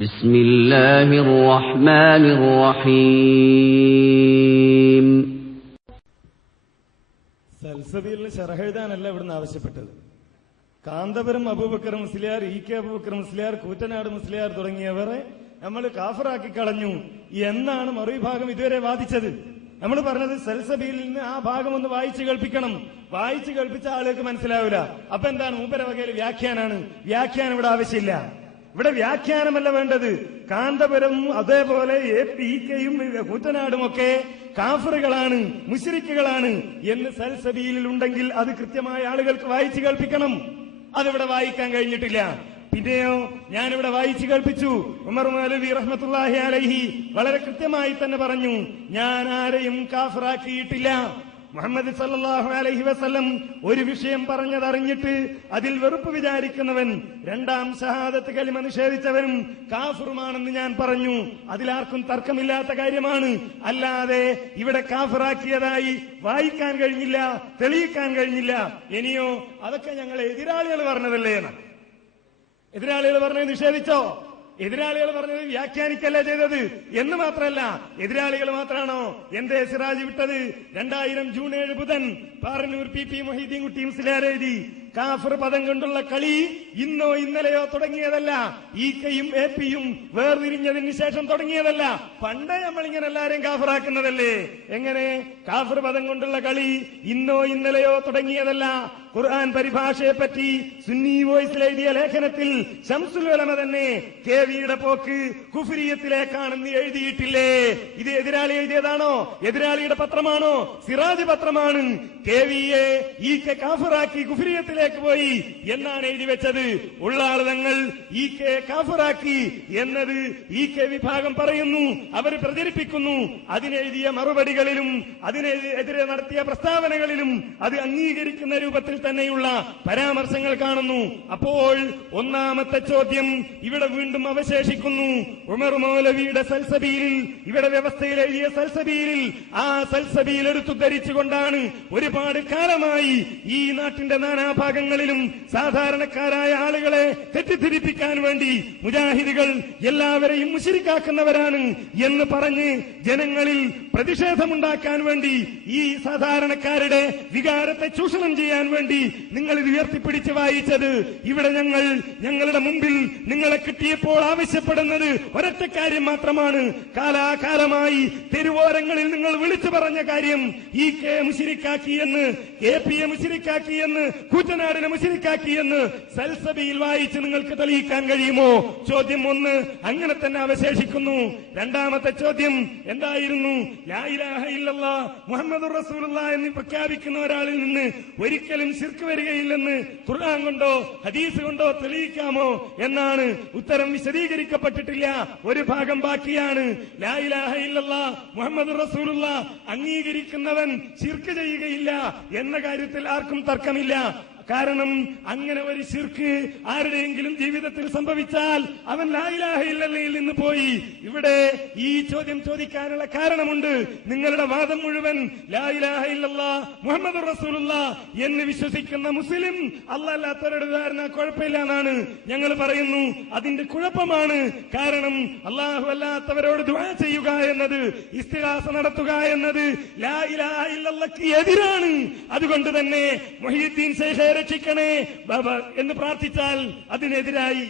ബിസ്മില്ലാഹിർ റഹ്മാനിർ റഹീം. സൽസബീലിന് ശറഹ് എഴുതാനല്ല ഇവിടുന്ന് ആവശ്യപ്പെട്ടത്. കാന്തപുരം അബൂബക്കർ മുസ്ലിയാർ, ഇ.കെ. അബൂബക്കർ മുസ്ലിയാർ, കൂറ്റനാട് മുസ്ലിയാർ തുടങ്ങിയവരെ നമ്മൾ കാഫറാക്കി കളഞ്ഞു എന്നാണ് മറുവിഭാഗം ഇതുവരെ വാദിച്ചത്. നമ്മൾ പറഞ്ഞത് സൽസബീലിൽ നിന്ന് ആ ഭാഗം ഒന്ന് വായിച്ചു കേൾപ്പിക്കണം. വായിച്ചു കേൾപ്പിച്ച ആളുകൾക്ക് മനസ്സിലാവില്ല. അപ്പൊ എന്താണ്, മൂപ്പര വകയിൽ വ്യാഖ്യാനാണ്. വ്യാഖ്യാനം ഇവിടെ ആവശ്യമില്ല. ഇവിടെ വ്യാഖ്യാനമല്ല വേണ്ടത്. കാന്തപുരം അതേപോലെ ഇ.കെയും കൂറ്റനാടും ഒക്കെ കാഫറുകളാണ്, മുശ്രിക്കുകളാണ് എന്ന് സൽസബീലിൽ ഉണ്ടെങ്കിൽ അത് കൃത്യമായ ആളുകൾക്ക് വായിച്ചു കേൾപ്പിക്കണം. അതിവിടെ വായിക്കാൻ കഴിഞ്ഞിട്ടില്ല. പിന്നെയോ ഞാനിവിടെ വായിച്ചു കേൾപ്പിച്ചു. ഉമർ മൗലവി റഹ്മത്തുള്ളാഹി അലൈഹി വളരെ കൃത്യമായി തന്നെ പറഞ്ഞു, ഞാൻ ആരെയും കാഫറാക്കിയിട്ടില്ല. മുഹമ്മദ് സല്ലല്ലാഹു അലൈഹി വസല്ലം ഒരു വിഷയം പറഞ്ഞതറിഞ്ഞിട്ട് അതിൽ വെറുപ്പ് വിചാരിക്കുന്നവൻ, രണ്ടാം ഷഹാദത്ത് കലിമ നിഷേധിച്ചവനും കാഫിറുമാണെന്ന് ഞാൻ പറഞ്ഞു. അതിലാർക്കും തർക്കമില്ലാത്ത കാര്യമാണ്. അല്ലാതെ ഇവിടെ കാഫിറാക്കിയതായി വായിക്കാൻ കഴിഞ്ഞില്ല, തെളിയിക്കാൻ കഴിഞ്ഞില്ല. ഇനിയോ അതൊക്കെ ഞങ്ങൾ എതിരാളികൾ പറഞ്ഞതല്ലേ എന്ന്. എതിരാളികൾ പറഞ്ഞത് നിഷേധിച്ചോ? എതിരാളികൾ പറഞ്ഞത് വ്യാഖ്യാനിക്കല്ലേ ചെയ്തത് എന്ന് മാത്രമല്ല, എതിരാളികൾ മാത്രമാണോ എന്റെ സിറാജ് വിട്ടത്? 2000 ജൂൺ 7 ബുധൻ പാറന്നൂർ പി മൊഹീദ്ദീൻ കുട്ടി മുസ്ലിയാർ എഴുതി, കാഫർ പദം കൊണ്ടുള്ള കളി ഇന്നോ ഇന്നലെയോ തുടങ്ങിയതല്ല. ഇ.കെയും എ.പിയും വേർതിരിഞ്ഞതിന് ശേഷം തുടങ്ങിയതല്ല. പണ്ടേ നമ്മളിങ്ങനെ എല്ലാരെയും കാഫറാക്കുന്നതല്ലേ. എങ്ങനെ? കാഫർ പദം കൊണ്ടുള്ള കളി ഇന്നോ ഇന്നലെയോ തുടങ്ങിയതല്ല. ഖുർആൻ പരിഭാഷയെ പറ്റി സുന്നി വോയിസിൽ എഴുതിയ ലേഖനത്തിൽ ശംസുൽ ഉലമ തന്നെ കെവിയുടെ പോക്ക് കുഫ്രിയത്തിലേക്കാണെന്ന് എഴുതിയിട്ടില്ലേ? ഇത് എതിരാളി എഴുതിയതാണോ? എതിരാളിയുടെ പത്രമാണോ? സിറാജ് പത്രമാണ്. കെവിയെ ഇ.കെ കാഫറാക്കി കുഫ്രിയത്തിലേക്ക് പോയി എന്നാണ് എഴുതി വെച്ചത്. ഉള്ളാളുകൾ ഇ.കെ കാഫറാക്കി എന്നത് ഇ.കെ വിഭാഗം പറയുന്നു, അവർ പ്രചരിപ്പിക്കുന്നു. അതിനെഴുതിയ മറുപടികളിലും അതിനെതിരെ നടത്തിയ പ്രസ്താവനകളിലും അത് അംഗീകരിക്കുന്ന രൂപത്തിൽ തന്നെയുള്ള പരാമർശങ്ങൾ കാണുന്നു. അപ്പോൾ ഒന്നാമത്തെ ചോദ്യം ഇവിടെ വീണ്ടും അവശേഷിക്കുന്നു. ഉമർ മൗലവിയുടെ സൽസബീലിൽ, ഇവിടെ വ്യവസ്ഥയിൽ എഴുതിയ സൽസബീലിൽ, ആ സൽസബീൽ എടുത്തുദ്ധരിച്ചുകൊണ്ടാണ് ഒരുപാട് കാലമായി ഈ നാട്ടിന്റെ നാനാഭാഗങ്ങളിലും സാധാരണക്കാരായ ആളുകളെ തെറ്റിദ്ധരിപ്പിക്കാൻ വേണ്ടി മുജാഹിദുകൾ എല്ലാവരെയും മുശ്രിക്കാക്കുന്നവരാണ് എന്ന് പറഞ്ഞ് ജനങ്ങളിൽ പ്രതിഷേധമുണ്ടാക്കാൻ വേണ്ടി, ഈ സാധാരണക്കാരുടെ വികാരത്തെ ചൂഷണം ചെയ്യാൻ വേണ്ടി നിങ്ങൾ ഇത് ഉയർത്തിപ്പിടിച്ച് വായിച്ചത്. ഇവിടെ ഞങ്ങളുടെ മുമ്പിൽ നിങ്ങളെ കിട്ടിയപ്പോൾ ആവശ്യപ്പെടുന്നത് ഒരൊറ്റ കാര്യം മാത്രമാണ്. കാലാകാലമായി തെരുവോരങ്ങളിൽ നിങ്ങൾ വിളിച്ചു പറഞ്ഞ കാര്യം, ഇ.കെ മുശ്രിക്കാക്കിയെന്ന്, എ.പിയെ മുശ്രിക്കാക്കിയെന്ന്, കൂറ്റനാടിനെ മുശ്രിക്കാക്കിയെന്ന് സൽസബിയിൽ വായിച്ച് നിങ്ങൾക്ക് തെളിയിക്കാൻ കഴിയുമോ? ചോദ്യം 1 അങ്ങനെ തന്നെ അവശേഷിക്കുന്നു. രണ്ടാമത്തെ ചോദ്യം എന്തായിരുന്നു? ലാ ഇലാഹ ഇല്ലല്ലാഹ് മുഹമ്മദുർ റസൂലുള്ളാഹ് എന്ന് പ്രഖ്യാപിക്കുന്ന ഒരാളിൽ നിന്ന് ഒരിക്കലും ശിർക്ക് വരികയില്ലെന്ന് ഖുർആൻ കൊണ്ടോ ഹദീസ് കൊണ്ടോ തെളിയിക്കാമോ എന്നാണ്. ഉത്തരം വിശദീകരിക്കപ്പെട്ടിട്ടില്ല. ഒരു ഭാഗം ബാക്കിയാണ്. ലാ ഇലാഹ ഇല്ലല്ലാഹ് മുഹമ്മദുർ റസൂലുള്ളാഹ് അംഗീകരിക്കുന്നവൻ ശിർക്ക് ചെയ്യുകയില്ല എന്ന കാര്യത്തിൽ ആർക്കും തർക്കമില്ല. കാരണം അങ്ങനെ ഒരു ശിർക്ക് ആരുടെയെങ്കിലും ജീവിതത്തിൽ സംഭവിച്ചാൽ അവൻ ലാ ഇലാഹ ഇല്ലല്ലയിൽ നിന്ന് പോയി. ഇവിടെ ഈ ചോദ്യം ചോദിക്കാനുള്ള കാരണമുണ്ട്. നിങ്ങളുടെ വാദം മുഴുവൻ ലാ ഇലാഹ ഇല്ലല്ലാഹ് മുഹമ്മദുർ റസൂലുള്ളാഹ് എന്ന് വിശ്വസിക്കുന്ന മുസ്ലിം അല്ലാത്തവരുടെ ധാരണ കുഴപ്പമില്ല എന്നാണ്. ഞങ്ങൾ പറയുന്നു അതിന്റെ കുഴപ്പമാണ്. കാരണം അല്ലാഹു അല്ലാത്തവരോട് ദുആ ചെയ്യുക എന്നത്, ഇസ്തിഗാസ നടത്തുക എന്നത് ലാ ഇലാഹ ഇല്ലല്ലാഹ്ക്ക് എതിരാണ്. അതുകൊണ്ട് തന്നെ മുഹീദ്ദീൻ ശൈഖ് രക്ഷിക്കണേ ബാബ എന്ന് പ്രാർത്ഥിച്ചാൽ അതിനെതിരായി.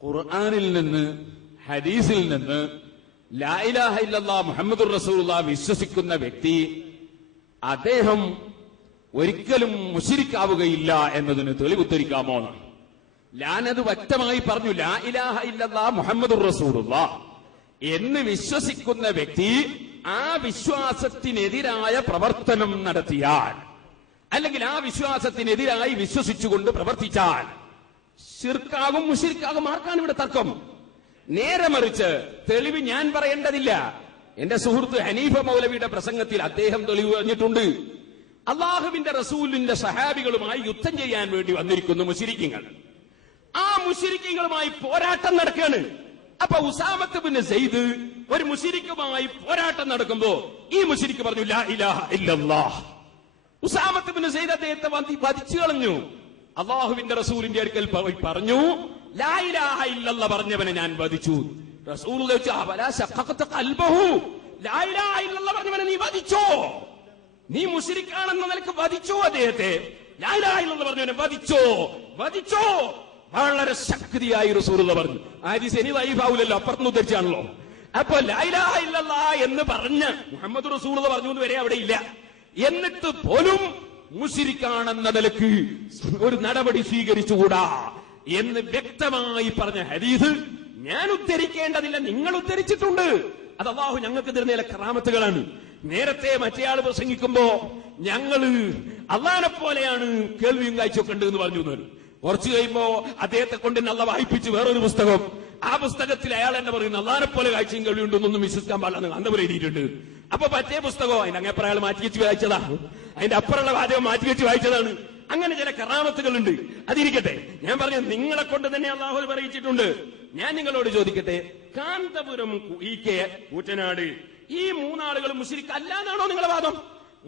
ഖുർആനിൽ നിന്ന് ഹദീസിൽ നിന്ന് ലാ ഇലാഹ ഇല്ലല്ലാഹ് മുഹമ്മദുർ റസൂലുള്ളാഹ് വിശ്വസിക്കുന്ന വ്യക്തി അദ്ദേഹം ഒരിക്കലും മുശ്രിക്കാവുകയില്ല എന്നതിന് തെളിവുദ്ധരിക്കാമോ? ഞാനത് വ്യക്തമായി പറഞ്ഞു. ലാ ഇലാഹ ഇല്ലല്ലാഹ് മുഹമ്മദുർ റസൂലുള്ളാഹ് എന്ന് വിശ്വസിക്കുന്ന വ്യക്തി ആ വിശ്വാസത്തിനെതിരായ പ്രവർത്തനം നടത്തിയാൽ, അല്ലെങ്കിൽ ആ വിശ്വാസത്തിനെതിരായി വിശ്വസിച്ചുകൊണ്ട് പ്രവർത്തിച്ചാൽ ശിർക്കാകും മുശ്രിക്കാകും. ആർക്കാണ് ഇവിടെ തർക്കം? നേരെ മറിച്ച് തെളിവ് ഞാൻ പറയേണ്ടതില്ല. എന്റെ സുഹൃത്ത് ഹനീഫ മൗലവിയുടെ പ്രസംഗത്തിൽ അദ്ദേഹം തെളിവ് പറഞ്ഞിട്ടുണ്ട്. അള്ളാഹുവിന്റെ റസൂലിന്റെ സഹാബികളുമായി യുദ്ധം ചെയ്യാൻ വേണ്ടി വന്നിരിക്കുന്നു മുശ്രിക്കുകൾ. ആ മുശ്രിക്കുകളുമായി പോരാട്ടം നടക്കുകയാണ്. അപ്പൊ ഉസാമത്ത് ബിൻ സെയ്ദ് ഒരു മുശ്രിക്കുമായി പോരാട്ടം നടക്കുമ്പോ ഈ മുശ്രിക്ക് പറഞ്ഞു ലാ ഇലാഹ ഇല്ലല്ലാഹ്. ഉസാമത്ത് ബിൻ സെയ്ദ് അദ്ദേഹത്തെ വധിച്ചു കളഞ്ഞു. അള്ളാഹുവിന്റെ റസൂലിന്റെ അടുക്കൽ പോയി പറഞ്ഞു, ലാ ഇലാഹ ഇല്ലല്ലാഹ് പറഞ്ഞവനെ ഞാൻ വധിച്ചു. റസൂൽ ചോദിച്ചു, അവലാ ശഖഖത ഖൽബഹു, ലാ ഇലാഹ ഇല്ലല്ലാഹ് പറഞ്ഞവനെ നീ വധിച്ചോ? നീ മുശ്രിക്കാണെന്ന നിലക്ക് വധിച്ചോ അദ്ദേഹത്തെ? ലാ ഇലാഹ ഇല്ലല്ലാഹ് പറഞ്ഞവനെ വധിച്ചോ? വളരെ ശക്തിയായി റസൂൽ പറഞ്ഞു. ഹദീസ് ഇനി ദഈഫാവൂലല്ലോ, അപ്പുറത്തുനിന്ന് ഉദ്ധരിച്ചാണല്ലോ. അപ്പൊ ലാ ഇലാഹ ഇല്ലല്ലാഹ് എന്ന് പറഞ്ഞ് മുഹമ്മദ് റസൂൽ പറഞ്ഞു എന്ന് വരെ അവിടെ ഇല്ല. എന്നിട്ട് പോലും മുശ്രിക്കാണെന്ന നിലക്ക് ഒരു നടപടി സ്വീകരിച്ചുകൂടാ എന്ന് വ്യക്തമായി പറഞ്ഞ ഹദീസ് ഞാൻ ഉദ്ധരിക്കേണ്ടതില്ല, നിങ്ങൾ ഉദ്ധരിച്ചിട്ടുണ്ട്. അത് അല്ലാഹു ഞങ്ങൾക്ക് തരുന്ന ചില കറാമത്തുകളാണ്. നേരത്തെ മറ്റേയാൾ പ്രസംഗിക്കുമ്പോ ഞങ്ങള് അള്ളാനെ പോലെയാണ് കേൾവിയും കാഴ്ചയൊക്കെ ഉണ്ട് എന്ന് പറഞ്ഞു. കുറച്ചു കഴിയുമ്പോ അദ്ദേഹത്തെ കൊണ്ട് നല്ല വായിപ്പിച്ച് വേറൊരു പുസ്തകം, ആ പുസ്തകത്തിൽ അയാൾ എന്നെ പറയുന്നു അള്ളാനെ പോലെ കാഴ്ചയും കേൾവിയുണ്ടെന്നൊന്നും വിശ്വസിക്കാൻ പാടില്ല, അന്തപുരം എഴുതിയിട്ടുണ്ട്. അപ്പൊ മറ്റേ പുസ്തകം അതിന്റെ അങ്ങേപ്പുറം അയാൾ മാറ്റി വെച്ച് വായിച്ചതാണ്, അതിന്റെ അപ്പുറമുള്ള വാചകം മാറ്റി വെച്ച് വായിച്ചതാണ്. അങ്ങനെ ചില കറാമത്തുകളുണ്ട്. അതിരിക്കട്ടെ, ഞാൻ പറഞ്ഞു നിങ്ങളെ കൊണ്ട് തന്നെ അള്ളാഹു പറയിച്ചിട്ടുണ്ട്. ഞാൻ നിങ്ങളോട് ചോദിക്കട്ടെ, കാന്തപുരം, കൂറ്റനാട്, ഈ മൂന്നാളുകൾ മുശ്രിക്ക് അല്ലാന്നാണോ നിങ്ങളുടെ വാദം?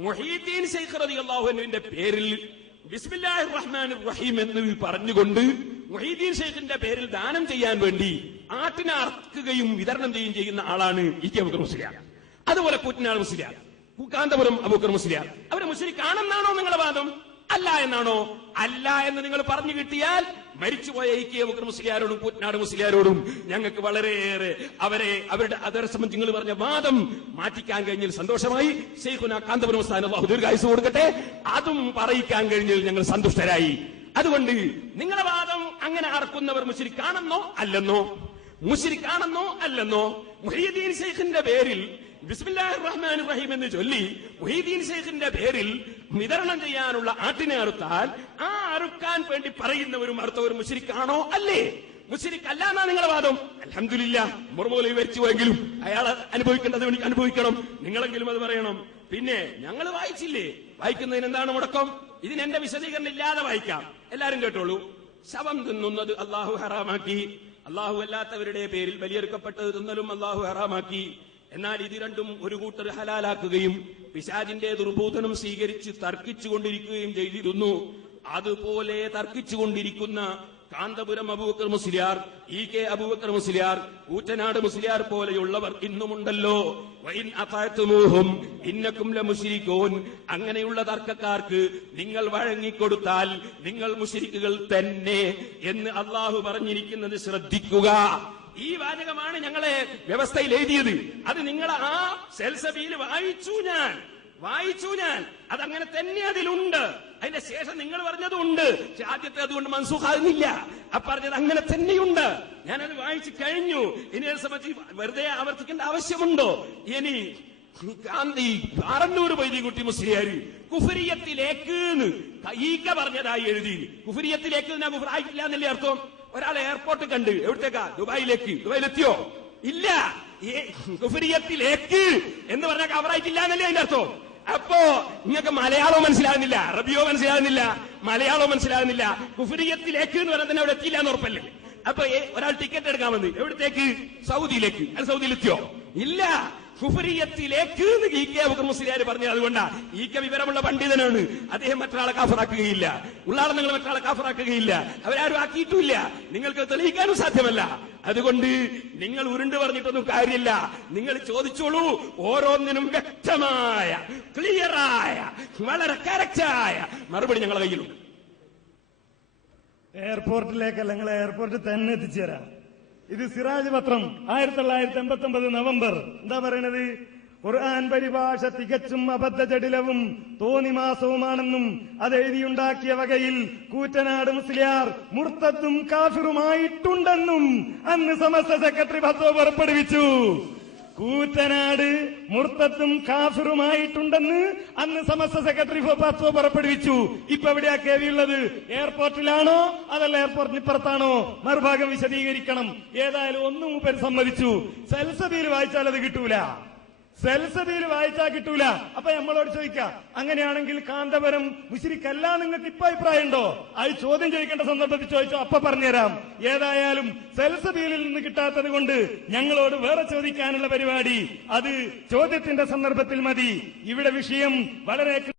മുഹീദ്ദീൻ ശൈഖ് റളിയല്ലാഹു അൻഹുവിന്റെ പേരിൽ ബിസ്മില്ലാഹിർ റഹ്മാനിർ റഹീം എന്ന് പറഞ്ഞുകൊണ്ട് മുഹീദ്ദീൻ ശൈഖിന്റെ പേരിൽ ദാനം ചെയ്യാൻ വേണ്ടി ആട്ടിനെ അറക്കുകയും വിതരണം ചെയ്യുകയും ചെയ്യുന്ന ആളാണ് ഇ.കെ. അബൂബക്കർ മുസ്ലിയാർ. അതുപോലെ കൂറ്റനാട് മുസ്ലിയാർ, കാന്തപുരം അബൂബക്കർ മുസ്ലിയാർ, അവരെ മുശ്രിക്കാണെന്നാണോ നിങ്ങളുടെ വാദം? അല്ല എന്നാണോ? അല്ല എന്ന് നിങ്ങൾ പറഞ്ഞു കിട്ടിയാൽ മരിച്ചുപോയ ഇ.കെ. അബൂബക്കർ മുസ്ലിയാരോടും കൂറ്റനാട് മുസ്ലിയാരോടും ഞങ്ങൾക്ക് വളരെയേറെ അവരുടെ അതരെ സംബന്ധിച്ച് നിങ്ങൾ പറഞ്ഞ വാദം മാറ്റിക്കാൻ കഴിഞ്ഞതിൽ സന്തോഷമായി. ശൈഖുനാ കാന്തപുരം ഉസ്താദിന് അല്ലാഹു ദീർഘായുസ്സ് കൊടുക്കട്ടെ. അതും പറയിക്കാൻ കഴിഞ്ഞതിൽ ഞങ്ങൾ സന്തുഷ്ടരായി. അതുകൊണ്ട് നിങ്ങളുടെ വാദം അങ്ങനെ അറക്കുന്നവർ മുശ്രിക്കാണെന്നോ അല്ലെന്നോ? മുശ്രിക്കാണെന്നോ അല്ലെന്നോ? മുഹീദ്ദീൻ ശൈഖിന്റെ പേരിൽ ബിസ്മില്ലാഹിർ റഹ്മാനിർ റഹീം എന്ന് ചൊല്ലി മുഹീദ്ദീൻ ശൈഖിന്റെ പേരിൽ വിതരണം ചെയ്യാനുള്ള ആട്ടിനെ അറുത്താൽ ആ അറുക്കാൻ വേണ്ടി പറയുന്നവരും അറുത്തവരും മുശ്രിക്കാണോ? അല്ലേ? മുശ്രിക്ക് അല്ല എന്നാ നിങ്ങളുടെ വാദം. അൽഹംദുലില്ലാഹ്, മുർമൂലി വരിച്ചു പോയെങ്കിലും അയാൾ അനുഭവിക്കേണ്ടത് അനുഭവിക്കണം, നിങ്ങളെങ്കിലും അത് പറയണം. പിന്നെ ഞങ്ങൾ വായിച്ചില്ലേ, വായിക്കുന്നതിന് എന്താണ് മുടക്കം? ഇതിന് എന്റെ വിശദീകരണം ഇല്ലാതെ വായിക്കാം, എല്ലാരും കേട്ടോളൂ. ശവം തിന്നുന്നത് അള്ളാഹു ഹറാമാക്കി, അള്ളാഹു അല്ലാത്തവരുടെ പേരിൽ ബലിയെടുക്കപ്പെട്ടത് തിന്നലും അള്ളാഹു ഹറാമാക്കി. എന്നാൽ ഇത് രണ്ടും ഒരു കൂട്ടർ ഹലാലാക്കുകയും പിശാചിന്റെ ദുർബോധനം സ്വീകരിച്ച് തർക്കിച്ചുകൊണ്ടിരിക്കുകയും ചെയ്തിരുന്നു. അതുപോലെ തർക്കിച്ചുകൊണ്ടിരിക്കുന്ന കാന്തപുരം അബൂബക്കർ മുസ്ലിയാർ, ഇ.കെ. അബൂബക്കർ മുസ്ലിയാർ, കൂറ്റനാട് മുസ്ലിയാർ പോലെയുള്ളവർ ഇന്നുമുണ്ടല്ലോ. വഇൻ അതാഅതുമൂഹും ഇന്നകും ലമുശ്രികൂൻ. അങ്ങനെയുള്ള തർക്കക്കാർക്ക് നിങ്ങൾ വഴങ്ങിക്കൊടുത്താൽ നിങ്ങൾ മുശ്രിക്കുകൾ തന്നെ എന്ന് അള്ളാഹു പറഞ്ഞിരിക്കുന്നത് ശ്രദ്ധിക്കുക. ഈ വാചകമാണ് ഞങ്ങളെ വ്യവസ്ഥയിൽ എഴുതിയത്. അത് നിങ്ങൾ ആ സെൽസബിയിൽ വായിച്ചു ഞാൻ. അതങ്ങനെ തന്നെ അതിലുണ്ട്. അതിന്റെ ശേഷം നിങ്ങൾ പറഞ്ഞതുണ്ട്. പക്ഷെ ആദ്യത്തെ അതുകൊണ്ട് മൻസൂഖാകുന്നില്ല. ആ പറഞ്ഞത് അങ്ങനെ തന്നെയുണ്ട്. ഞാനത് വായിച്ചു കഴിഞ്ഞു. ഇനി അത് സംബന്ധിച്ച് വെറുതെ ആവർത്തിക്കേണ്ട ആവശ്യമുണ്ടോ? ഇനി ആറന്നൂർ വൈദ്യകുട്ടി മുസ്ലിയാർ കുഫരിയത്തിലേക്ക് ഈക്ക പറഞ്ഞതായി എഴുതി. കുഫരിയത്തിലേക്ക് കുഫറായിട്ടില്ല എന്നല്ലേ അർത്ഥം? ഒരാൾ എയർപോർട്ട് കണ്ട്, എവിടത്തേക്കാ? ദുബായിലെത്തിയോ? ഇല്ല. കുഫരിയത്തിലേക്ക് എന്ന് പറഞ്ഞാൽ കവറായിട്ടില്ല എന്നല്ലേ അതിന്റെ അർത്ഥം? അപ്പോ നിങ്ങൾക്ക് മലയാളവും മനസ്സിലാകുന്നില്ല, അറബിയോ മനസ്സിലാകുന്നില്ല, മലയാളവും മനസ്സിലാകുന്നില്ല. കുഫരിയത്തിലേക്ക് എന്ന് പറഞ്ഞാൽ തന്നെ അവിടെ എത്തിയില്ല എന്ന് ഉറപ്പല്ലേ? അപ്പൊ ഒരാൾ ടിക്കറ്റ് എടുക്കാൻ വന്ന് എവിടത്തേക്ക്? സൗദിയിലേക്ക്. അത് സൗദിയിലെത്തിയോ? ഇല്ല. കുഫരിയത്തിലേക്ക് ഇ.കെ. അബൂബക്കർ മുസ്ലിയാർ പറഞ്ഞത് അതുകൊണ്ടാ. ഇ.കെ. വിവരമുള്ള പണ്ഡിതനാണ്, അദ്ദേഹം മറ്റൊരാളെ കാഫറാക്കുകയില്ല. ഉള്ളാളെ നിങ്ങൾ മറ്റൊരാളെ കാഫറാക്കുകയില്ല, അവരാരും ആക്കിയിട്ടില്ല, നിങ്ങൾക്ക് തെളിയിക്കാനും സാധ്യമല്ല. അതുകൊണ്ട് നിങ്ങൾ ഉരുണ്ട് പറഞ്ഞിട്ടൊന്നും കാര്യമില്ല. നിങ്ങൾ ചോദിച്ചോളൂ, ഓരോന്നിനും വ്യക്തമായ ക്ലിയറായ വളരെ കറക്റ്റായ മറുപടി ഞങ്ങളുടെ കയ്യിലുണ്ട്. എയർപോർട്ടിലേക്കല്ല, നിങ്ങൾ എയർപോർട്ടിൽ തന്നെ എത്തിച്ചേരാം. ഇത് സിറാജ് പത്രം 1989 നവംബർ. എന്താ പറയണത്? ഖുർആൻ പരിഭാഷ തികച്ചും അബദ്ധജടിലവും തോന്നിമാസവുമാണെന്നും അതെഴുതിയുണ്ടാക്കിയ വകയിൽ കൂറ്റനാട് മുസ്ലിയാർ മുർത്തദ്ദും കാഫിറുമായിട്ടുണ്ടെന്നും അന്ന് സമസ്ത സെക്രട്ടറി ഫത്വ പുറപ്പെടുവിച്ചു. കൂറ്റനാട് മുർത്തദ്ദും കാഫിറുമായിട്ടുണ്ടെന്ന് അന്ന് സമസ്ത സെക്രട്ടറി ഫത്വ പുറപ്പെടുവിച്ചു. ഇപ്പൊ എവിടെയാ കേവിയുള്ളത്? എയർപോർട്ടിലാണോ അതല്ല എയർപോർട്ടിന് ഇപ്പുറത്താണോ? മറുഭാഗം വിശദീകരിക്കണം. ഏതായാലും ഒന്നും മൂപ്പര് സമ്മതിച്ചു. സെൽസബിയിൽ വായിച്ചാൽ അത് കിട്ടൂല. സെൽസബിയിൽ വായിച്ചാൽ കിട്ടൂല. അപ്പൊ നമ്മളോട് ചോദിക്കാം, അങ്ങനെയാണെങ്കിൽ കാന്തപുരം മുശ്രിക്കല്ല നിങ്ങൾക്ക് ഇപ്പൊ അഭിപ്രായം ഉണ്ടോ? അത് ചോദ്യം ചോദിക്കേണ്ട സന്ദർഭത്തിൽ ചോദിച്ചോ, അപ്പൊ പറഞ്ഞുതരാം. ഏതായാലും സെൽസബിയിൽ നിന്ന് കിട്ടാത്തത് കൊണ്ട് ഞങ്ങളോട് വേറെ ചോദിക്കാനുള്ള പരിപാടി അത് ചോദ്യത്തിന്റെ സന്ദർഭത്തിൽ മതി. ഇവിടെ വിഷയം വളരെ